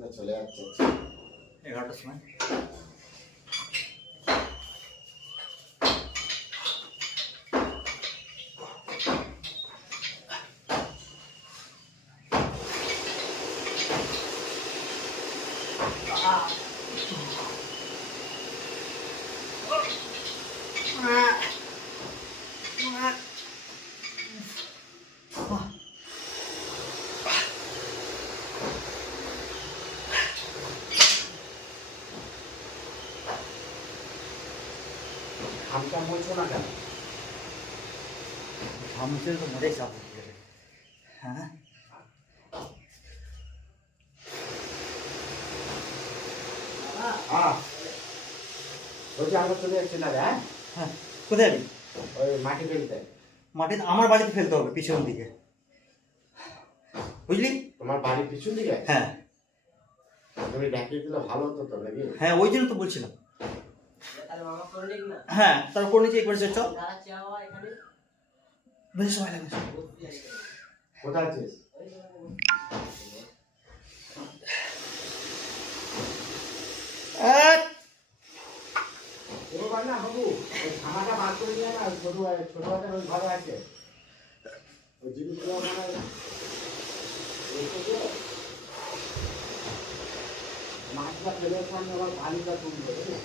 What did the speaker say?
তো চলে যাচ্ছে 11টার সময়। খামটা বলছো না কেন? ঘামছে তো মরে যাবো। হ্যাঁ বলছি আমরা চলে যাচ্ছি না রে। হ্যাঁ, কোথায় যাবি? ওই মাটি ফেলতে। মাটিতে আমার বাড়িতে ফেলতে হবে, পিছন দিকে, বুঝলি? তোমার বাড়ির পিছন দিকে? হ্যাঁ তুমি দেখিয়ে দিলে ভালো হতো তো নাকি? হ্যাঁ, ওই জন্য তো বলছিলাম। হ্যাঁ, তার করে নিচে একবার চল, বেশি সময় লাগবে। কোথায় আছিস? এবার না বাবু, ওই খামাটা বার করে নিয়ে না, ছোট বাজার ওই ঘরে আছে। ওই জিনিসগুলো মানে মাছটা ফেলে সামনে আবার পানিটা তুলবে, বুঝলি?